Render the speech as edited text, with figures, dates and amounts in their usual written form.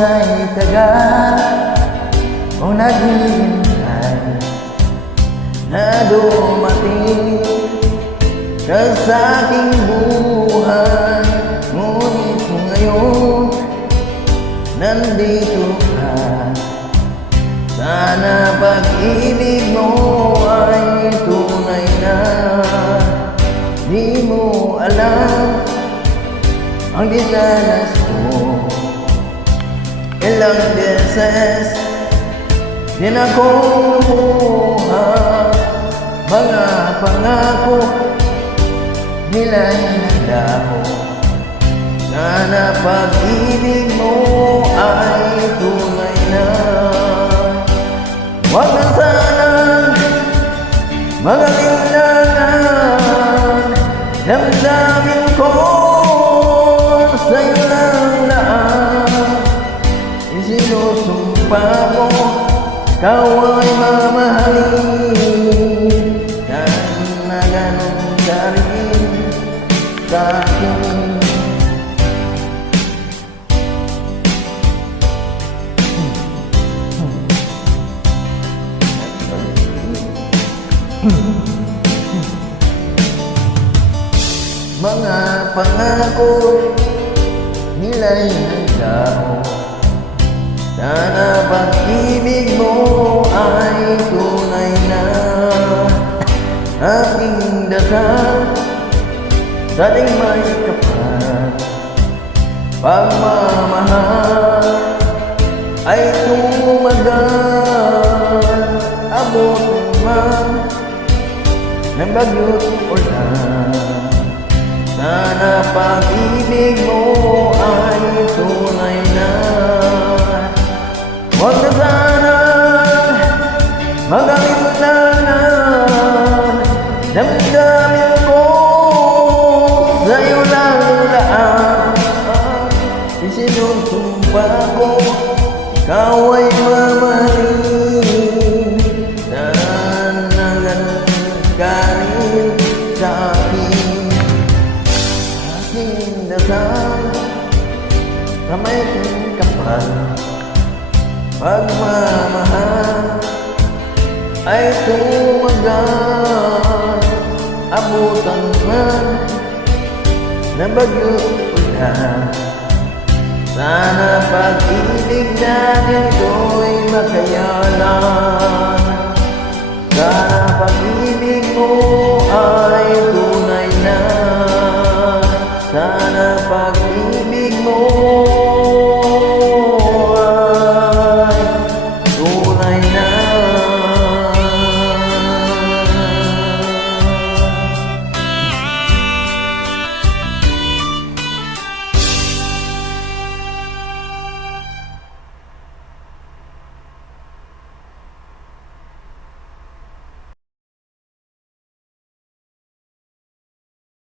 husay tagal o naghihintay na dumating ka sa aking buhay. Ngunit ngayon nandito ka. Sana pag-ibig mo ay tunay na. Di mo alam ang dinanas ko. Ilang beses din akong lumuha. Mga pangako nila'y naglaho. Sana pag-ibig mo ay tunay na. Huwag na sanang mag-alinlangan. Damdamin ko sa'yo lang lahat. Isinusumpa ko ikaw ay mamahalin. Na ganun ka rin sa'kin. Mga pangako nila'y naglaho. Sana pag-ibig mo ay tunay na. Aking dasal sa ating may kapal. Pagmamahal ay tumagal. Abutin man ng bagyo't ulan. Sana pag-ibig mo ay tunay na. Huwag na sana mag-alinlangan. Damdamin ko sa'yo lang lahat. Isinusumpa ko ikaw ay mamahalin. Sana ganun ka rin sa'kin. Aking dasal sa may kapal. Pagmamahal ay tumagal. Abutan man ng bagyo't ulan. Sana pag-ibig natin ko'y makayalan.